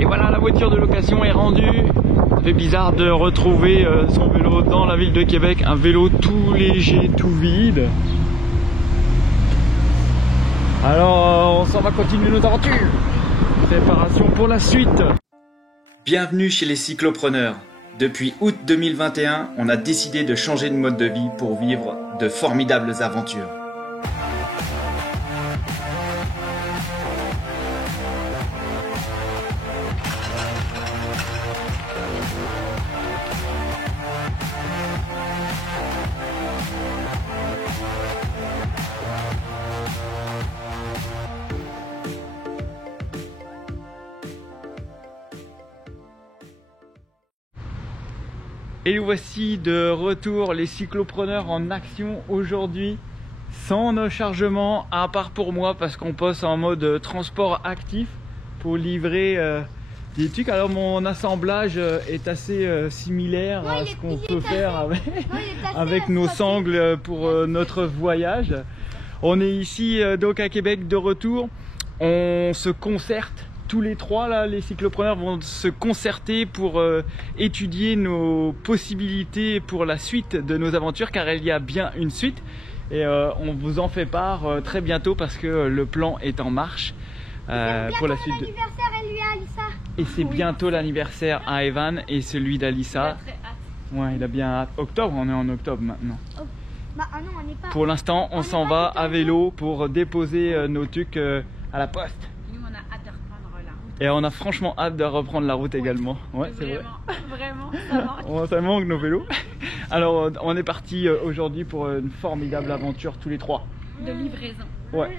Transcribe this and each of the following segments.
Et voilà, la voiture de location est rendue. Ça fait bizarre de retrouver son vélo dans la ville de Québec. Un vélo tout léger, tout vide. Alors on s'en va continuer nos aventures. Préparation pour la suite. Bienvenue chez les cyclopreneurs. Depuis août 2021, on a décidé de changer de mode de vie pour vivre de formidables aventures. Et nous voici de retour, les cyclopreneurs en action aujourd'hui, sans nos chargements, à part pour moi parce qu'on passe en mode transport actif pour livrer des trucs. Alors mon assemblage est assez similaire à ce qu'on peut faire avec nos sangles pour notre voyage. On est ici donc à Québec de retour, on se concerte. Tous les trois, là, les cyclopreneurs vont se concerter pour étudier nos possibilités pour la suite de nos aventures, car il y a bien une suite. Et on vous en fait part très bientôt parce que le plan est en marche pour la suite. Et c'est bientôt l'anniversaire à Evan et celui d'Alyssa. Ouais, il a bien hâte. Octobre, on est en octobre maintenant. Bah, non, on n'est pas. Pour l'instant, on s'en va à vélo pour déposer nos trucs à la poste. Et on a franchement hâte de reprendre la route également. Ouais, c'est vrai. Vraiment, ça manque. Ça manque nos vélos. Alors, on est parti aujourd'hui pour une formidable aventure tous les trois. De livraison. Ouais.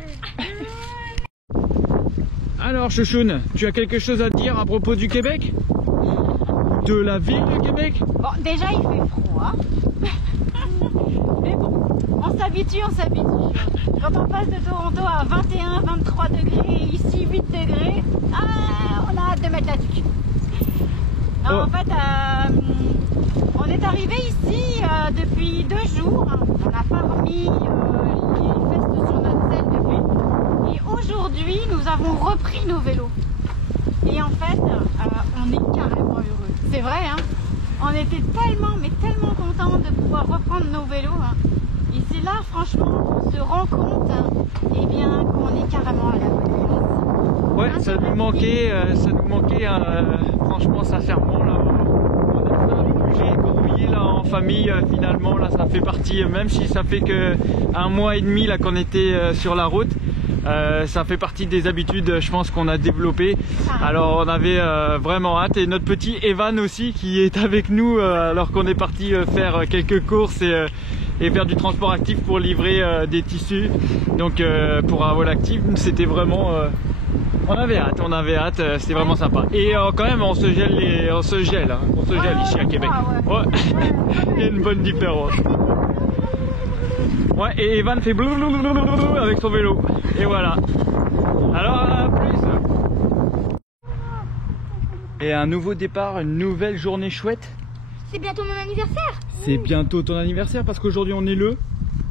Alors, Chouchoune, tu as quelque chose à dire à propos du Québec? De la ville de Québec? Bon, déjà, il fait froid. Mais bon, on s'habitue, on s'habitue. Quand on passe de Toronto à 21, 23 degrés, ici 8 degrés, on a hâte de mettre la tuque. En fait, on est arrivé ici depuis 2 jours. On n'a pas remis les fesses sur notre selle depuis. Et aujourd'hui, nous avons repris nos vélos. Et en fait, on est carrément heureux. C'est vrai, hein? On était tellement, mais tellement contents de pouvoir reprendre nos vélos. Et c'est là, franchement, qu'on se rend compte, eh bien, qu'on est carrément à la bonne place. Ouais, ça nous manquait, franchement, sincèrement, là, on est un peu bougé, grouillé là en famille, finalement, là, ça fait partie, même si ça fait que 1 mois et demi là qu'on était sur la route. Ça fait partie des habitudes, je pense, qu'on a développées. Alors on avait vraiment hâte, et notre petit Evan aussi qui est avec nous alors qu'on est parti faire quelques courses et faire du transport actif pour livrer des tissus. Donc pour un vol actif, c'était vraiment on avait hâte, c'était vraiment sympa. Et quand même on se gèle ici à Québec. Ouais. Il y a une bonne différence. Ouais, et Evan fait blablabla avec son vélo. Et voilà. Alors à plus. Et un nouveau départ, une nouvelle journée chouette. C'est bientôt mon anniversaire. C'est bientôt ton anniversaire parce qu'aujourd'hui on est le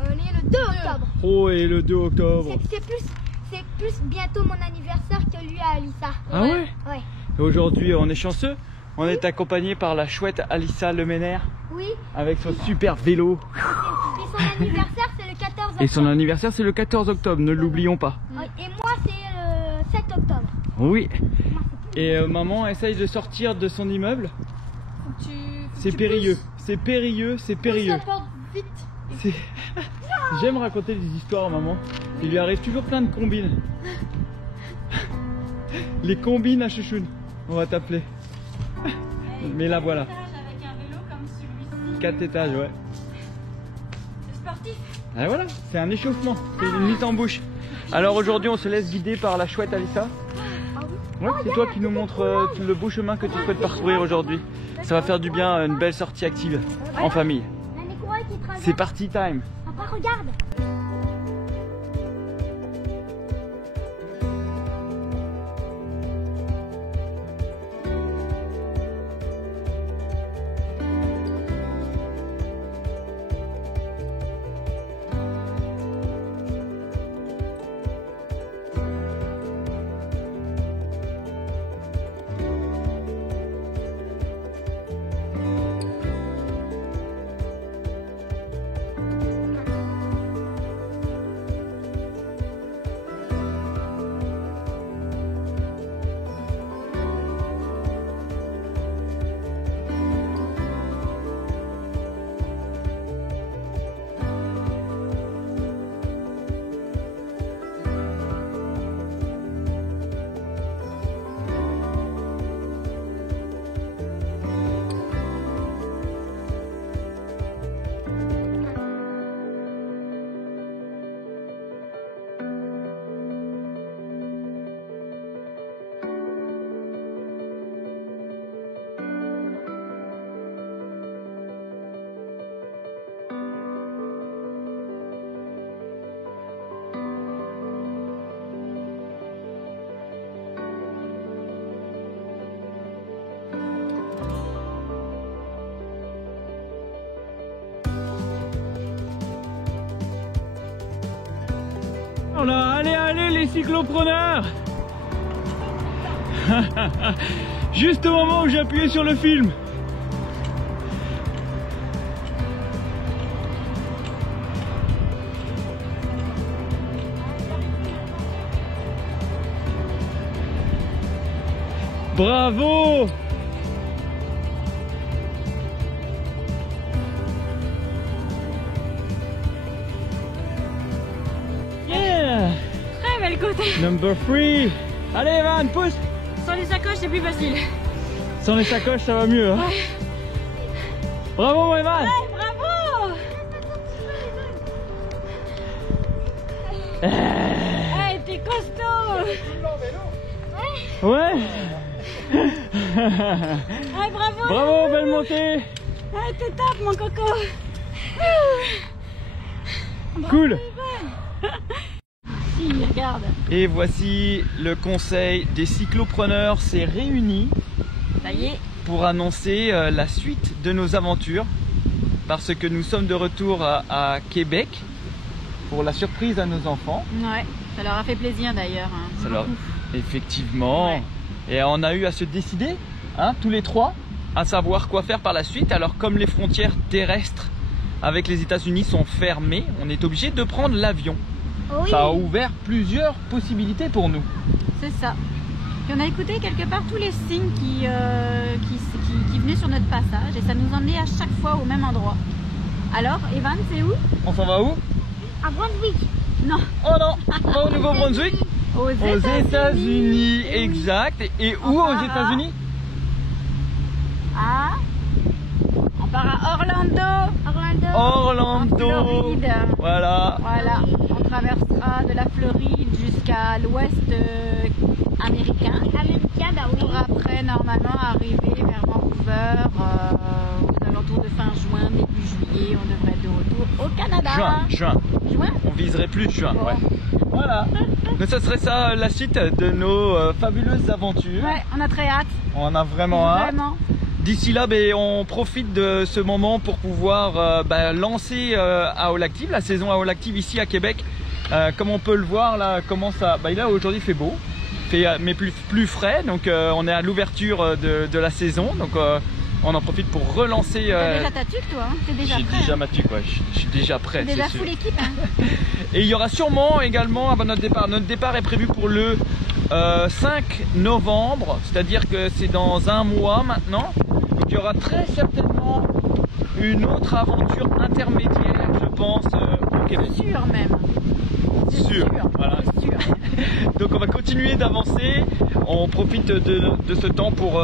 2 octobre. Oh, et le 2 octobre. C'est plus bientôt mon anniversaire que lui à Alyssa. Ah ouais? Ouais. Et aujourd'hui on est chanceux. On est accompagné par la chouette Alyssa Leménaire. Oui. Avec son super vélo. Et son anniversaire c'est le 14 octobre. Et son anniversaire c'est le 14 octobre, ne l'oublions pas. Et moi c'est le 7 octobre. Oui. Et maman essaye de sortir de son immeuble. C'est périlleux. C'est périlleux, c'est périlleux. Vite. J'aime raconter des histoires, maman. Il lui arrive toujours plein de combines. Les combines à Chouchoune, on va t'appeler. Mais là voilà. Avec un vélo comme celui-ci. 4 étages, ouais. C'est sportif. Ah voilà, c'est un échauffement, c'est une mise en bouche. Alors aujourd'hui on se laisse guider par la chouette Alyssa. Ouais, c'est toi qui nous montre le beau chemin que tu souhaites parcourir aujourd'hui. Ça va faire du bien, une belle sortie active en famille. C'est party time. Papa, regarde. Oh là, allez, allez les cyclopreneurs. Juste au moment où j'ai appuyé sur le film. Bravo! Yeah! Très belle côté. Number 3. Allez Evan, pousse! Sans les sacoches, c'est plus facile. Sans les sacoches, ça va mieux. Hein. Ouais. Bravo mon Evan! Ouais, bravo! Hey, t'es costaud! Ouais! Ouais, bravo! Bravo, belle montée! Ouais, t'es top, mon coco! Cool! Si, regarde. Et voici le conseil des cyclopreneurs s'est réuni Ça y est. pour annoncer la suite de nos aventures parce que nous sommes de retour à Québec pour la surprise à nos enfants. Ouais, ça leur a fait plaisir d'ailleurs. Hein. Ça leur... Effectivement. Ouais. Et on a eu à se décider, hein, tous les trois, à savoir quoi faire par la suite. Alors comme les frontières terrestres avec les États-Unis sont fermées, on est obligé de prendre l'avion. Oui. Ça a ouvert plusieurs possibilités pour nous. C'est ça. Puis on a écouté quelque part tous les signes qui venaient sur notre passage et ça nous emmenait à chaque fois au même endroit. Alors, Evan, c'est où? On s'en va où? À Brunswick. Non. Oh non, pas au Nouveau-Brunswick? Aux États-Unis, Eh oui. exact. Et On où part aux à- États-Unis? On part à Orlando. Orlando. En Floride. Voilà. Voilà. On traversera de la Floride jusqu'à l'ouest américain. Pour après, normalement, arriver vers Vancouver aux alentours de fin juin, début juillet. On devrait être de retour au Canada. Juin. Juin. On viserait plus juin. Bon. Ouais. Voilà. Donc ça serait ça la suite de nos fabuleuses aventures. Ouais, on a très hâte. On en a vraiment hâte. Vraiment. D'ici là, on profite de ce moment pour pouvoir lancer à Olactive, la saison à Olactive ici à Québec. Comme on peut le voir là, comment ça. Là aujourd'hui il fait beau, mais plus frais. Donc on est à l'ouverture de la saison. Donc on en profite pour relancer. T'as déjà ta tuque, toi, hein? T'es déjà J'ai prêt. déjà hein? ma tuque, ouais. Je suis déjà prêt. T'es déjà c'est sûr. full équipe. Hein? Et il y aura sûrement également avant notre départ. Notre départ est prévu pour le 5 novembre, c'est-à-dire que c'est dans un mois maintenant. Donc il y aura très certainement une autre aventure intermédiaire, je pense, au Québec. Sûr même. Sûr. Voilà. Sûr. Donc on va continuer d'avancer. On profite de ce temps pour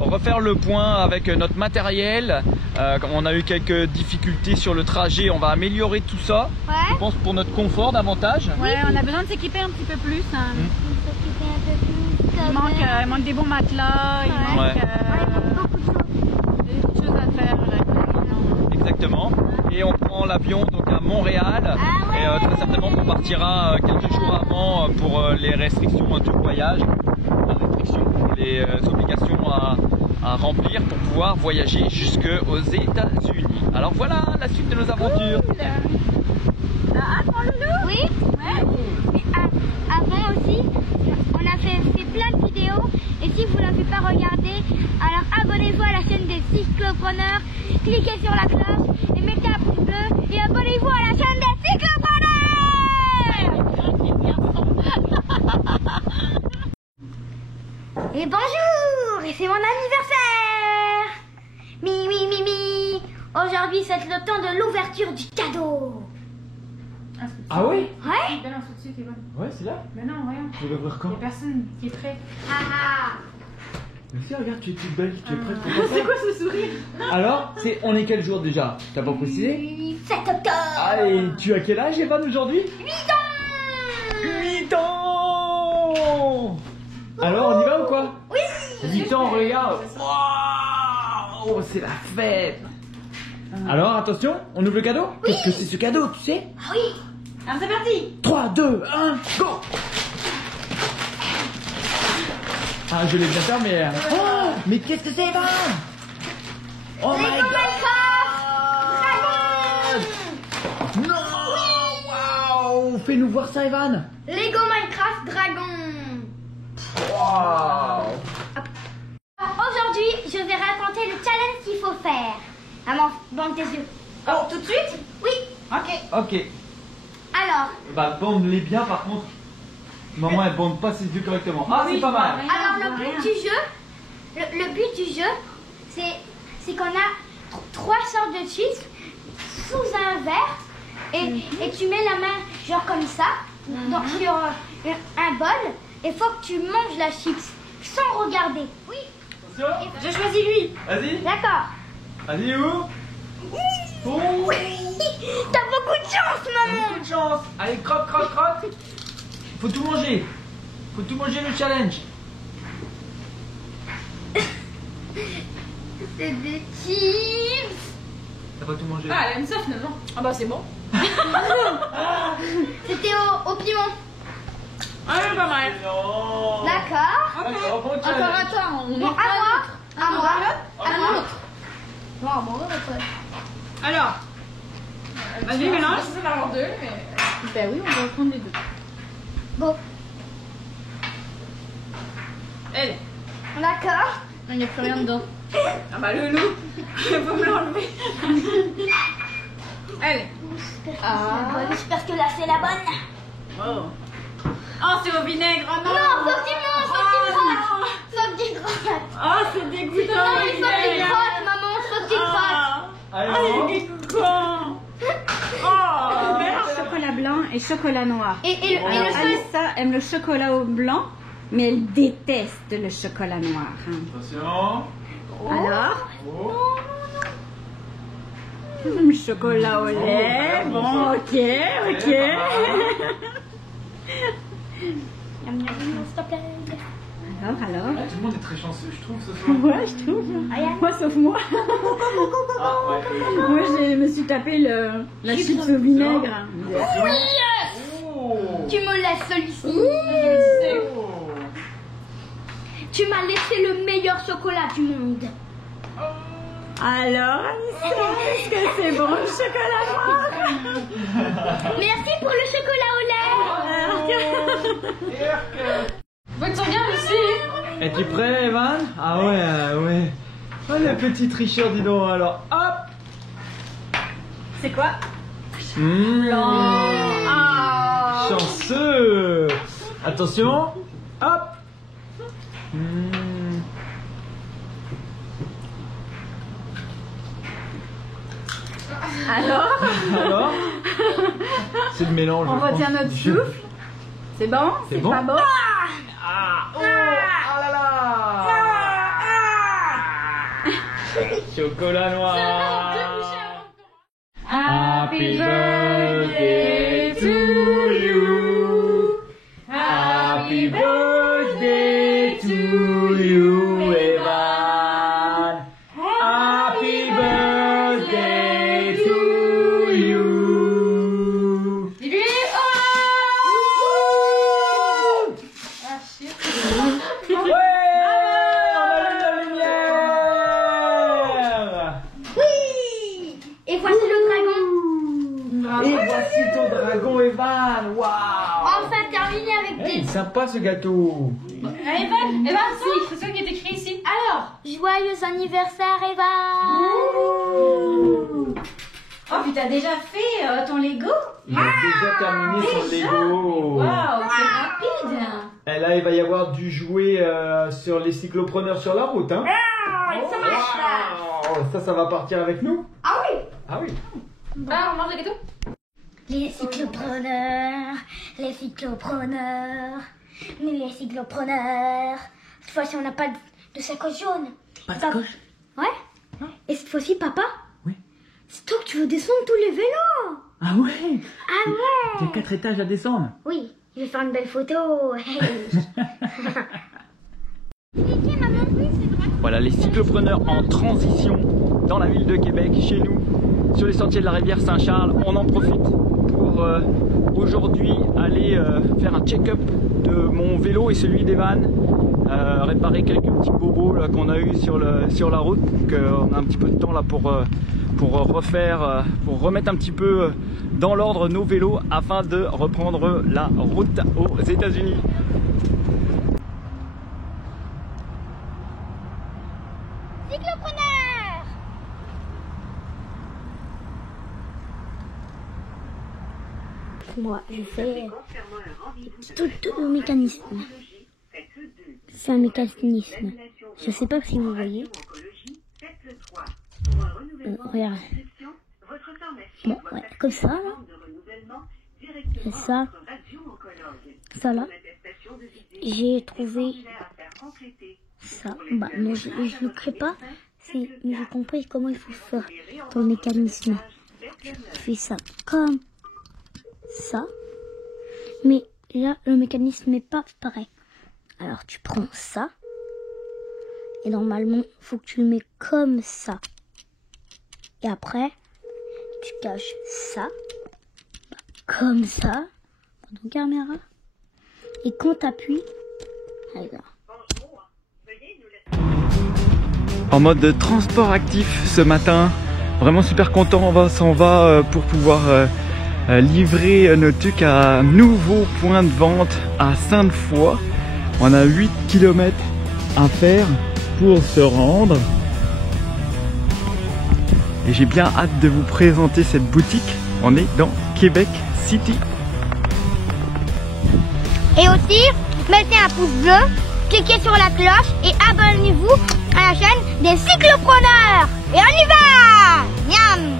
refaire le point avec notre matériel. Comme on a eu quelques difficultés sur le trajet, on va améliorer tout ça. Ouais. Je pense pour notre confort davantage. Ouais, on a besoin de s'équiper un petit peu plus. Hein. Il manque des bons matelas, il manque des petites choses à faire. Exactement. Et on prend l'avion donc à Montréal. Et très certainement on partira quelques jours avant pour les restrictions du voyage. Les obligations à remplir pour pouvoir voyager jusqu'aux États-Unis. Alors voilà la suite de nos aventures. Ah, mon loulou? Oui, Ouais. mais avant aussi, on a fait plein de vidéos. Et si vous ne l'avez pas regardé, alors abonnez-vous à la chaîne des cyclopreneurs, cliquez sur la cloche et mettez un pouce bleu et abonnez-vous à la chaîne des cyclopreneurs. Et bonjour, et c'est mon anniversaire. Mi. Aujourd'hui, c'est le temps de l'ouverture du cadeau. Ah oui? Ouais. Ouais, c'est là. Mais non, rien. Je vais l'ouvrir quand? Il n'y a personne qui est prêt. Ah. Mais si, regarde, tu es toute belle, tu es prête pour ça. C'est quoi ce sourire? Alors, on est quel jour déjà? T'as pas précisé? 7 octobre. Allez, tu as quel âge Evan aujourd'hui? 8 ans. 8 ans. Alors, on y va ou quoi? Oui. 8 ans, regarde. Waouh, c'est la fête. Alors, attention, on ouvre le cadeau? Qu'est-ce que c'est ce cadeau, tu sais? Ah oui. Alors c'est parti. 3, 2, 1, go! Ah, je l'ai bien fermé. Oh, mais qu'est-ce que c'est, Evan? Oh my Lego god! Non! Waouh! fais-nous voir ça, Evan. Lego Minecraft Dragon. Wow. Aujourd'hui, je vais raconter le challenge qu'il faut faire. Maman, bande tes yeux. Oh, tout de suite? Oui. Ok. Ok. Alors, Bah, bande-les bien, par contre. Maman, elle bande pas ses yeux correctement. Ah, Oui, c'est pas mal. pareil. alors le rien. but du jeu, le but du jeu, c'est qu'on a 3 sortes de chips sous un verre et tu mets la main genre comme ça sur un bol et faut que tu manges la chips sans regarder. Oui. Attention. Je choisis lui. Vas-y. D'accord. Vas-y, où? Oh. T'as beaucoup de chance, maman. Beaucoup de chance. Allez, croque, croque, croque. Faut tout manger. Faut tout manger le challenge. C'est des chips. T'as pas tout mangé. Ah, elle aime ça finalement. Ah bah c'est bon. C'était au piment. Ah, elle est pas mal. Non. D'accord. D'accord, bon Encore challenge. attends, on Bon, est à moi. À moi. À À moi. moi. Bon, à moi. Alors, vas-y, mélange. Ça va avoir deux, mais. Ben oui, on va prendre les deux. Bon, Elle. d'accord. Il n'y a plus rien dedans. Ah bah le loup, il faut me l'enlever. Elle. J'espère que là c'est la bonne. Oh. Oh, c'est au vinaigre. Oh, non. Non, faut que tu manges, faut que tu crottes. Faut que tu crottes. Oh, c'est dégoûtant. Non, le il faut que tu vinaigre. crottes, maman, faut que tu crottes. Allez, Ah, maman. il est dégoûtant. Oh, merde. Chocolat blanc et chocolat noir. Et le Alors, Alissa aime le chocolat au blanc, mais elle déteste le chocolat noir. hein. Attention. Alors, Oh. chocolat au lait. Bon, ok, ok. Miam, miam, miam, s'il te plaît. Alors, Ah, tout le monde est très chanceux, je trouve, ce soir. ouais, je trouve. Moi, sauf moi. Ah, ouais. Moi, je me suis tapé la chips au vinaigre. Oh. Tu me laisses celui-ci. Oh. Tu m'as laissé le meilleur chocolat du monde. Alors, Alissa, est-ce que c'est bon le chocolat noir? Merci pour le chocolat au lait. Faut que tu regardes aussi. Es-tu prêt, Evan? Ah ouais, ouais. Oh, le petit tricheur, dis donc, alors. Hop. C'est quoi? Ah. Chanceux. Attention. Hop. Alors c'est le mélange. On je pense. retient notre souffle. C'est bon? C'est bon pas bon? Ah, oh, ah là là. Chocolat noir. Happy birthday to you. Happy birthday to you, Evan. Happy birthday to you. Dis-lui. Ah, shit. Ouais, on allume la lumière. Oui. Et voici le dragon. Et voici ton dragon, Evan. Waouh. Enfin terminé avec Hey, des... sympa ce gâteau. Evan, si, c'est ça qui est écrit ici. Alors. Joyeux anniversaire, Eva. Oh, puis t'as déjà fait ton Lego? Il a déjà terminé son Lego. Waouh, c'est rapide! Et là, il va y avoir du jouet sur les cyclopreneurs sur la route. Hein. Ça marche là. Wow, ça va partir avec nous. Ah oui. Ah oui. Ah, on mange le gâteau. Les cyclopreneurs, les cyclopreneurs, les cyclopreneurs. Cette fois-ci, on n'a pas de sacoche jaune. Pas de sacoche. Ouais. Et cette fois-ci, papa? Oui. C'est toi que tu veux descendre tous les vélos. Ah ouais. Ah Il y a ouais. 4 étages à descendre. Oui, je vais faire une belle photo. Voilà les cyclopreneurs en transition dans la ville de Québec, chez nous, sur les sentiers de la rivière Saint-Charles. On en profite pour aujourd'hui aller faire un check-up de mon vélo et celui d'Evan. réparer quelques petits bobos là qu'on a eu sur la route. Donc on a un petit peu de temps là pour remettre un petit peu dans l'ordre nos vélos afin de reprendre la route aux États-Unis. Cyclopreneur! Moi, je fais tout le mécanisme. C'est un mécanisme. Je sais pas si vous voyez. Regarde. Bon, ouais, comme ça, là. Et ça. Ça, là. J'ai trouvé ça. Bah, non, je le crée pas. Mais j'ai compris comment il faut faire dans le mécanisme. Je fais ça comme ça. Mais là, le mécanisme n'est pas pareil. Alors, tu prends ça. Et normalement, il faut que tu le mets comme ça. Et après, tu caches ça. Comme ça. Dans ton caméra. Et quand tu appuies, regarde. En mode transport actif ce matin. Vraiment super content. On s'en va pour pouvoir livrer nos trucs à un nouveau point de vente à Sainte-Foy. On a 8 km à faire pour se rendre. Et j'ai bien hâte de vous présenter cette boutique. On est dans Québec City. Et aussi, mettez un pouce bleu, cliquez sur la cloche et abonnez-vous à la chaîne des cyclopreneurs. Et on y va! Miam!